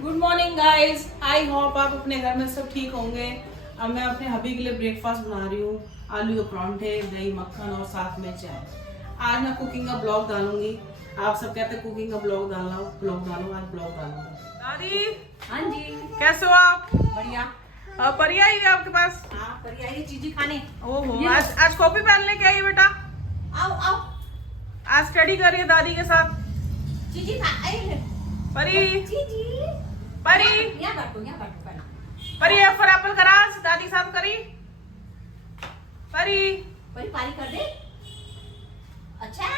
Good morning guys, आई hope आप अपने घर में सब ठीक होंगे। अब मैं अपने हबी के लिए ब्रेकफास्ट बना रही हूँ। आलू के परांठे, दही मक्खन और साथ में चाय। आज मैं कुकिंग का ब्लॉग डालूंगी। आप सब कहते हैं कुकिंग का ब्लॉग डालो, आज ब्लॉग डालूंगी। दादी, हाँ जी, कैसे हो आप? बढ़िया। परी आई है आपके पास? हाँ, बढ़िया ये चीजी खाने। ओहो, आज कॉपी पेन लेके आई है बेटा। आओ आओ, आज स्टडी कर रही है दादी के साथ। चीजी खा। परी, चीजी, परी, यहाँ बैठो पहले। परी फॉर एप्पल करा दादी के साथ करी। परी परी पारी कर दे। अच्छा,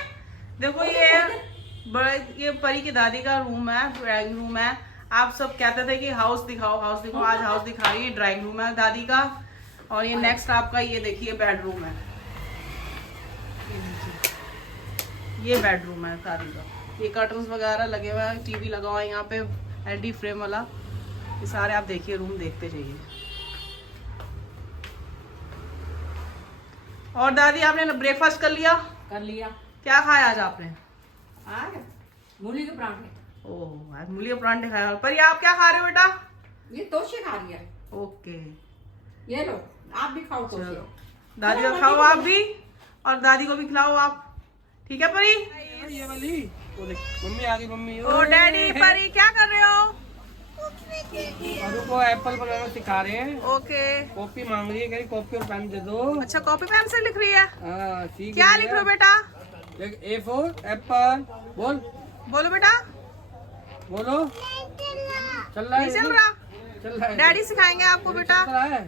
देखो ओके, ये परी की दादी का रूम है, ड्राइंग रूम है। आप सब कहते थे कि हाउस दिखाओ। आज हाउस दिखा रही है। ड्राइंग रूम है दादी का। और ये नेक्स्ट आपका ये देखिए बेडरूम है। ये बेडरूम है दादी का। ये कर्टन्स वगैरह लगे हुए हैं, टीवी लगा हुआ है यहाँ पे, एलडी फ्रेम वाला। ये सारे आप देखिए, रूम देखते जाइए। और दादी आपने ब्रेकफास्ट कर लिया? कर लिया। क्या खाया आज आपने? आज मूली के परांठे। ओह, आज मूली के परांठे खाया। पर ये आप क्या खा रहे हो बेटा? ये तोशे खा रही है। ओके, ये लो, आप भी खाओ तोशे। चलो दादी को खाओ आप भी, और दादी को भी खिलाओ आप। ठीक है परी? ये वाली मम्मी आ गई। मम्मी ओ डैडी, परी क्या कर रहे हो? और को एप्पल बनाना सिखा रहे हैं। ओके, कॉपी मांग रही है, कह रही कॉपी और पेन दे दो। अच्छा कॉपी पेन से लिख रही है। हाँ, ठीक क्या लिख रहे हो बेटा? ए फॉर एप्पल। बोलो बेटा। बोलो। चल रहा नहीं है, चल रहा? चल रहा है। डैडी सिखाएंगे आपको बेटा। चल रहा है।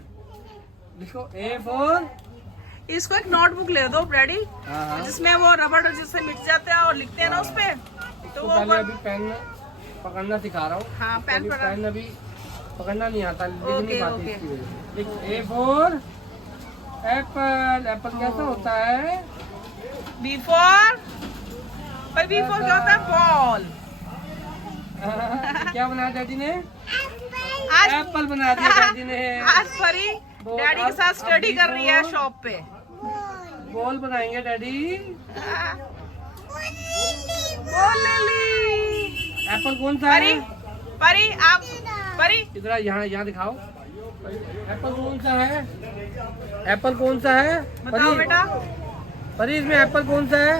लिखो ए फॉर। इसको एक नोटबुक ले दो डैडी, हाँ, जिसमें वो रबड़ जिससे मिट जाते हैं और लिखते हैं ना उस पे, तो तो वो पहले अभी पेन पकड़ना सिखा रहा हूँ। हाँ, पेन अभी पकड़। पेन अभी पकड़ना नहीं आता, लिख नहीं ओके, पाती ओके। इसकी वजह से। लिख ए फॉर एप्पल। एप्पल कैसा होता है? बी फॉर, पर बी फॉर क्या होता है? बॉल। क्या बनाया डैडी ने? आज एप्पल बना दिया डैडी ने। आज परी डैडी के साथ स्टडी कर रही है शॉप पे। बॉल बनाएंगे डैडी। बॉल ले ली। एप्पल कौन सा परी, है? परी आप, परी इधर यहाँ दिखाओ। एप्पल कौन सा है? एप्पल कौन सा है? बताओ परी, बेटा। परी इसमें एप्पल कौन सा है?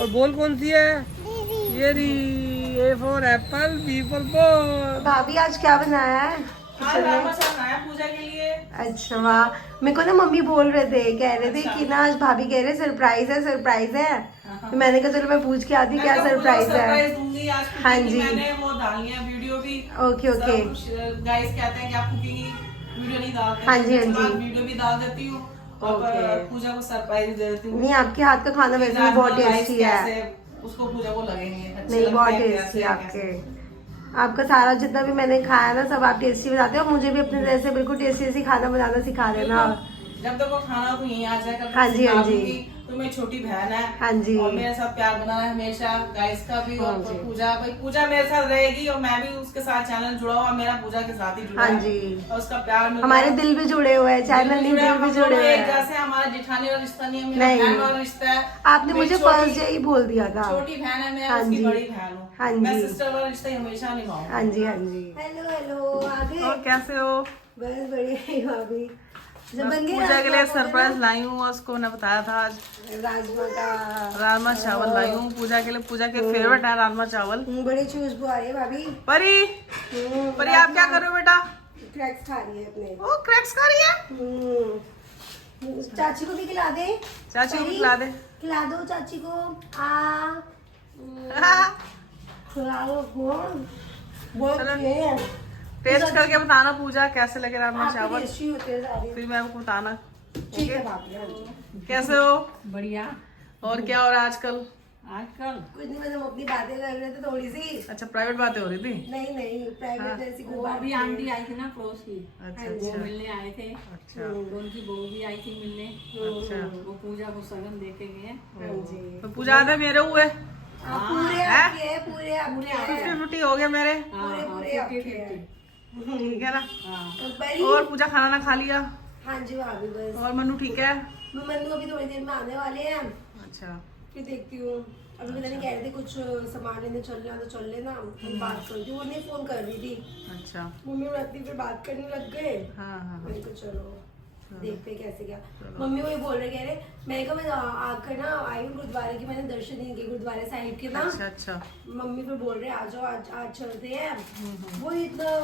और बॉल कौन सी है? ये रही। A for apple, B for ball. भाभी आज क्या बनाया है? आज रामा चावल बनाया पूजा के लिए। अच्छा वाह, मेरे को ना मम्मी बोल रहे थे, कह रहे थे कि ना आज भाभी कह रहे सरप्राइज है। तो मैंने कहा चलो मैं पूछ के आती क्या सरप्राइज है। सरप्राइज दूंगी आज। हाँ कुकिंग की जी। मैंने वो डाली है वीडियो भी। ओके। गाइस कहते हैं कि आप कुकिंग की वीडियो नहीं डालते। हाँ जी, हाँ तो आज जी। वीडियो भी डाल देती हूँ और ओके। पूजा को सरप्राइज दे देती हूँ। नहीं, आपके हाथ का खाना वैसे भी बहुत टेस्टी है। उसको पूजा को लगेंगे अच्छे नहीं, लगते बहुत हैं, टेस्टी कैसे- आपके। आपका सारा जितना भी मैंने खाया ना सब आप टेस्टी बनाते हो। मुझे भी अपने जैसे बिल्कुल टेस्टी खाना बनाना सिखा देना। जब तक वो खाना तो यहीं आ जाएगा। हाँ जी, हाँ जी। तो मेरी छोटी बहन है। हाँ जी। और मेरे साथ प्यार बना है हमेशा, गाइस का भी। और हाँ जी। पूजा मेरे साथ रहेगी और मैं भी उसके साथ चैनल जुड़ा हुआ मेरा पूजा के साथ ही जुड़ा हाँ है। जी। और उसका प्यार मिलता हमारे है। दिल भी जुड़े हुए हैं, चैनल नहीं दिल भी जुड़े हुए हैं। जैसे हमारा जेठानी वाला रिश्ता नहीं है, मेरा नहीं। बहन वाला रिश्ता है। आपने मेरी मुझे छोटी- फर्स्ट डे ही बोल दिया था। छोटी बहन है, मैं हाँ उसकी जी। बड़ी बहन हाँ हूँ। मैं जी। सिस्टर वाला रिश्ता ही हमेशा निभाऊंगी। हाँ जी। हेलो आ गए। और कैसे हो? बस बढ़िया भाभी। जब बन गए पूजा के लिए राजमा सरप्राइज लाई हूँ और उसको मैंने बताया था आज राजमा का। राजमा चावल लाई हूँ पूजा के लिए। पूजा के फेवरेट है राजमा चावल। बड़ी खुशबू आ रही है भाभी। परी, परी आप क्या कर रहे हो बेटा? क्रैक्स खा रही है अपने। ओ क्रैक्स खा रही है। चाची को भी खिला दे। चाची को भी परी, खिला दे। खिला दो चाची को। खिला दो। बहुत चलो। अच्छे हैं। टेस्ट करके बताना पूजा कैसे लगे राजमा आपके चावल। टेस्टी होते हैं सारे। फिर मैं आपको बताना ठीक है भाभी। हाँ जी। कैसे हो बढ़िया। और क्या हो रहा है आजकल? आजकल कुछ नहीं, मतलब अपनी बातें कर रहे थे थोड़ी सी। अच्छा प्राइवेट बातें हो रही थी। नहीं प्राइवेट जैसी कोई वो बात अभी नहीं। आंटी आई थी ना पड़ोस की, अच्छा वो अच्छा मिलने आए थे। अच्छा तो उनकी बहू भी आई थी मिलने। अच्छा। वो पूजा को सगन दे के गए। हाँ जी। तो पूजा आधे मेरे हुए, पूरे हैं? आपके हैं, पूरे आपके हैं। 50-50 हो गया मेरे। पूरे आपके हैं। ठीक है ना? हाँ। और परी? और पूजा खाना ना खा लिया? हाँ जी भाभी बस। और मनु ठीक है? मन्नू अभी थोड़ी देर में आने वाले हैं। अच्छा फिर देखती हूँ। अभी पता नहीं कह रहे थे कुछ सामान लेने चलना तो चल लेना, हम बात कर रही थी, वो नहीं फोन कर रही थी, अच्छा मम्मी और अपनी फिर बात करने लग गए। हाँ हाँ मैंने कहा चलो देखते हैं कैसे क्या। मम्मी वही बोल रहे, कह रहे मैंने कहा मैं आकर ना आई हूँ गुरुद्वारे की, मैंने दर्शन नहीं किए गुरुद्वारे साहिब के ना। अच्छा अच्छा मम्मी फिर बोल रहे आ जाओ आज चलते हैं। वो इतना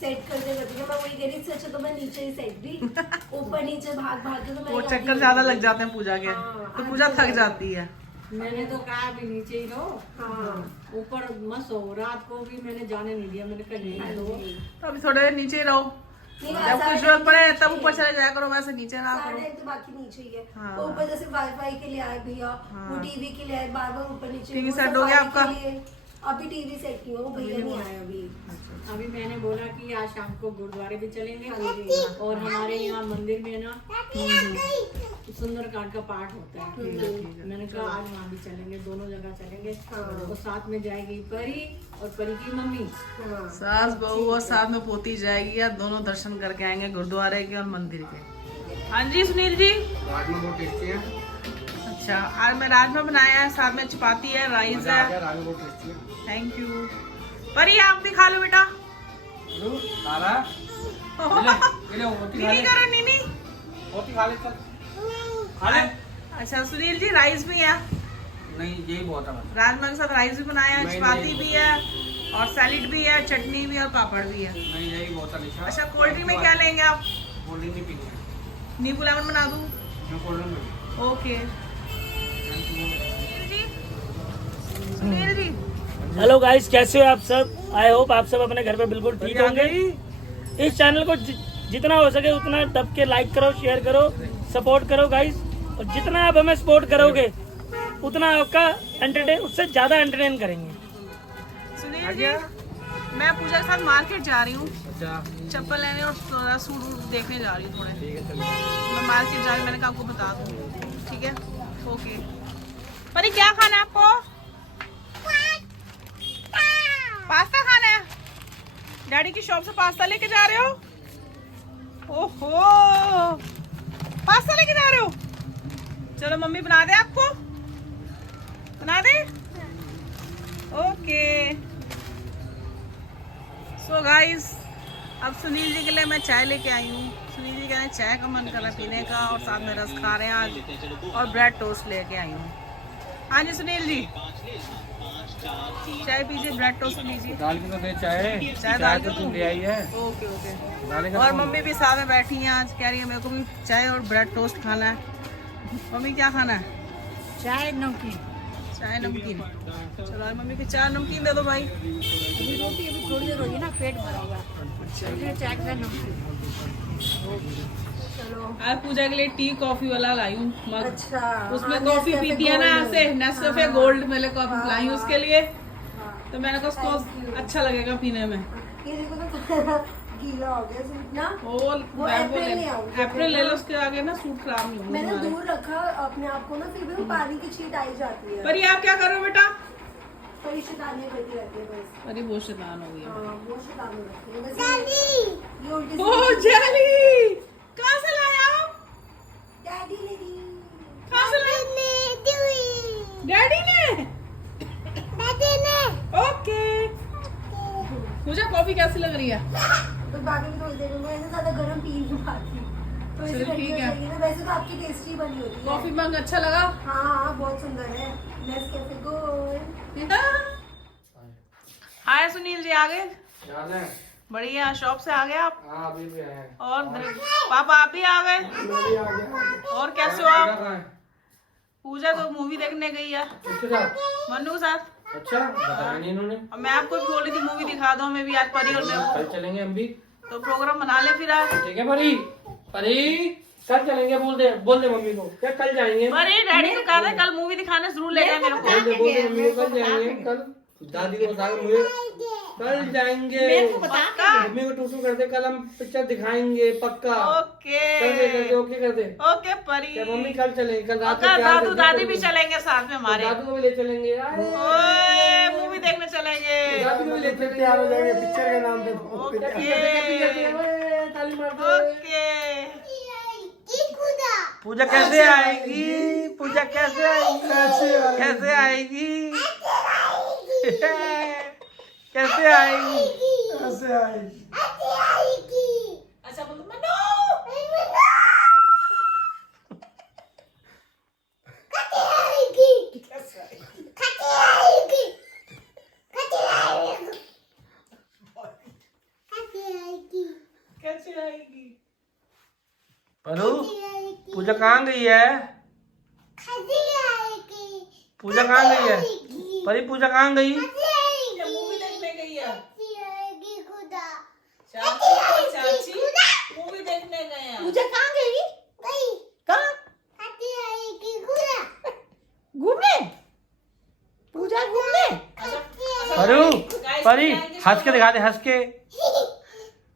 सेट करते रहते हैं, मैं वही कह रही थी अच्छा तो मैं नीचे ही सेट भी ऊपर नीचे भाग भाग के तो वो मैं चक्कर ज्यादा लग जाते हैं पूजा के, हाँ, तो पूजा थक जाती है। मैंने तो कहा अभी नीचे ही रहो, हाँ ऊपर मत सो। रात को भी मैंने जाने नहीं दिया, मैंने कहा नहीं दो। तो अभी थोड़े देर नीचे ही रहो, नहीं, जब साढ़े कुछ जरूरत पड़े नीचे तब ही ऊपर है। चले जाया करो, वैसे नीचे ना करो। साढ़े तो बाकी नीचे ही है। हाँ। तो ऊपर जैसे वाईफाई के लिए आए भैया, वो टीवी के लिए आए, बार बार ऊपर नीचे। टीवी वो सेट हो गया सफाई के आपका? लिए। अभी टीवी सेट नहीं हुआ, वो भैया नहीं आए अभी। अभी मैंने बोला कि आज शाम को गुरुद्वारे भी चलेंगे हाँ जी। और हमारे यहाँ मंदिर में ना सुंदरकांड का पाठ होता है। मैंने कहा आज वहाँ भी चलेंगे, दोनों जगह चलेंगे। हाँ। तो साथ में जाएगी परी और परी की मम्मी। हाँ। सास बहू और साथ में पोती जाएगी, या दोनों दर्शन करके आएंगे गुरुद्वारे के और मंदिर के। हाँ जी सुनील जी। राजमा बहुत टेस्टी है। अच्छा आज मैं राजमा बनाया है, साथ में चपाती है, राइस है। राजमा बहुत टेस्टी है। Thank you. परी आप भी खा लो बेटा। खा रहा है? ले ले, रोटी खा नीनी ले। करो नीनी। रोटी खा ले चल। खा ले। अच्छा सुनील जी राइस भी है, नहीं यही बहुत है बस। राजमा के साथ राइस भी बनाया है, नहीं, चपाती नहीं। भी है और सैलेड भी है, चटनी भी और पापड़ भी है। नहीं यही बहुत है निशा। अच्छा कोल्ड ड्रिंक में क्या लेंगे आप? कोल्ड ड्रिंक नहीं पीनी है। नींबू लेमन बना दूँ? मैं कोल्ड ड्रिंक नहीं ओके। पीनी। सुनील जी हेलो गाइस, कैसे हो आप सब? आई होप आप सब अपने घर पे बिल्कुल ठीक आ होंगे। गई। इस चैनल को जितना हो सके उतना दब के लाइक करो, शेयर करो, सपोर्ट करो गाइस। और जितना आप हमें सपोर्ट करोगे उतना आपका एंटरटेन, उससे ज़्यादा एंटरटेन करेंगे। सुनील जी मैं पूजा के साथ मार्केट जा रही हूँ, अच्छा चप्पल लेने और थोड़ा सूट वूट देखने जा रही हूँ थोड़े। ठीक है चलो। मैं मार्केट जा रही हूँ, मैंने कहा आपको बता दूँ। ठीक है ओके। परी क्या खाना है आपको? पास्ता खाना है? डैडी की शॉप से पास्ता लेके जा रहे हो? ओहो पास्ता लेके जा रहे हो? चलो मम्मी बना दे आपको, बना दे। ओके सो गाइस अब सुनील जी के लिए मैं चाय लेके आई हूँ। सुनील जी कह रहे हैं चाय का मन कर रहा है पीने का, और साथ में रस खा रहे हैं आज, और ब्रेड टोस्ट लेके आई हूँ। हाँ जी सुनील जी चाय पीजिए, ब्रेड टोस्ट लीजिए। दाल की तो दे चाय। चाय डाल तो के तुम दूँ? ले आई है। Okay okay. डालेगा और तो- मम्मी भी साथ में बैठी हैं, आज कह रही है मेरे को भी चाय और ब्रेड टोस्ट खाना है। मम्मी क्या खाना है? चाय नमकीन। चाय नमकीन। चलो आज मम्मी की चाय नमकीन दे दो भाई। अभी रोटी अभी थोड़ी देर होगी ना, पेट भरा हुआ है। चाय का नमकीन। चलो आज पूजा के लिए टी कॉफी वाला लाई हूँ मग। अच्छा। उसमें हाँ, कॉफी नेस्कैफे पीती है ना गोल्ड। ऐसे, नेस्कैफे गोल्ड मैंने कॉफी हाँ, लाई हूँ हाँ। उसके लिए, हाँ। तो मैंने कहा उसको Thank you। अच्छा लगेगा पीने में। ये देखो तो गीला हो गया सूट ना। वो अप्रैल ले आओगे। अप्रैल ले लो, उसके आगे ना सूट खराब नहीं मैंने होगा। दूर रखा अपने आप को ना, फिर भी वो पानी की छींट आई जाती है। पर ये आप क्या कर रहे हो बेटा? पर शैतानियां करती रहती है बस। अरे वो शैतान हो गई है। हाँ वो शैतान रहती है वैसे। ये उल्टी ओ जेली कहाँ से लाया आप? डैडी ने दी। कहाँ से लाया? डैडी ने? ओके। मुझे कॉफी कैसी लग रही है? तो बाकी भी थोड़ी देर में, मैं ज्यादा गर्म पी नहीं पाती, तो चलो, इसलिए ठीक ठंडी है। हो जाएगी ना। वैसे तो आपकी टेस्टी बनी होती है। कॉफी मग अच्छा लगा? हाँ हाँ बहुत सुंदर है। Nescafe Gold. Hi Sunil ji आ गए? याद है? बढ़िया, शॉप से आ गए आप? हाँ अभी भी है। और पापा आप भी आ गए? मैं भी आ गया। और कैसे हो आप? कहाँ है? पूजा तो मूवी देखने गई है किसके साथ? मन्नू के साथ। अच्छा बताया नहीं इन्होंने। और मैं आपको भी बोल रही थी मूवी दिखा दो हमें भी आज, परी और मैं कल चलेंगे हम भी। तो प्रोग्राम बना ले फिर आज। ठीक है परी। परी कल चलेंगे, बोल दे मम्मी को क्या कल जाएंगे। परी डैडी को कहा था कल मूवी दिखाने जरूर ले जाए मेरे को। बोल दे मम्मी को कल जाएंगे। कल दादी को बता मुझे कल जाएंगे। पक्का? मम्मी को टूटू कर दे, कल हम पिक्चर दिखाएंगे पक्का। ओके कर दे ओके कर दे। ओके परी। क्या मम्मी कल चलेंगे? कल रात को और प्यार दादू करके दादी भी चलेंगे। चलेंगे साथ में हमारे। दादू को भी ले चलेंगे यार। ओए मूवी देखने चलेंगे। दादू को भी ले चलेंगे। तैयार हो जाएंगे पिक्चर के नाम पे। ओके ताली मार दो। ओके। पूजा कैसे आएगी? पूजा कैसे आएगी? कैसे आएगी? कैसे आएगी? अच्छा बोलो मनो। कैसे आएगी? परू, पूजा कहाँ गई है? पूजा कहाँ गई है? परी पूजा कहाँ गई? क्या मूवी देखने गई है? चाची मूवी देखने गए हैं। पूजा कहाँ गई? कहाँ? घूमने? पूजा घूमने? परू, परी हंस के दिखा दे, हंस के।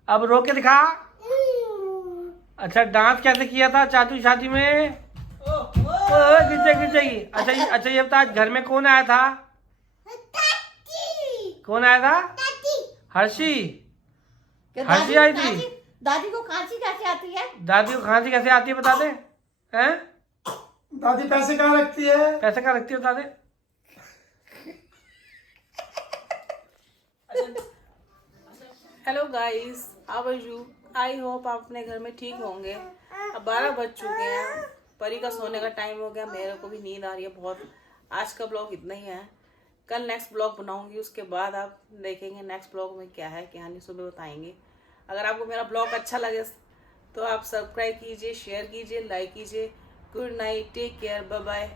अब रो के दिखा। अच्छा डांस कैसे किया था चाचू शादी में? गिरजाएगी। अच्छा ये बता, आज घर में कौन आया था? कौन आया था? हर्षी। हर्षी आई थी। दादी को खांसी कैसे आती है? दादी को खांसी कैसे आती है बता दे। हैं? दादी पैसे कहाँ रखती है? पैसे कहाँ रखती है बता दे। Hello guys, how are you? I hope आप अपने घर में ठीक होंगे। अब 12 बज चुके हैं, परी का सोने का टाइम हो गया, मेरे को भी नींद आ रही है बहुत। आज का ब्लॉग इतना ही है, कल नेक्स्ट ब्लॉग बनाऊंगी, उसके बाद आप देखेंगे नेक्स्ट ब्लॉग में क्या है क्या नहीं, सुबह बताएंगे। अगर आपको मेरा ब्लॉग अच्छा लगे तो आप सब्सक्राइब कीजिए, शेयर कीजिए, लाइक कीजिए। Good night, take care, bye bye.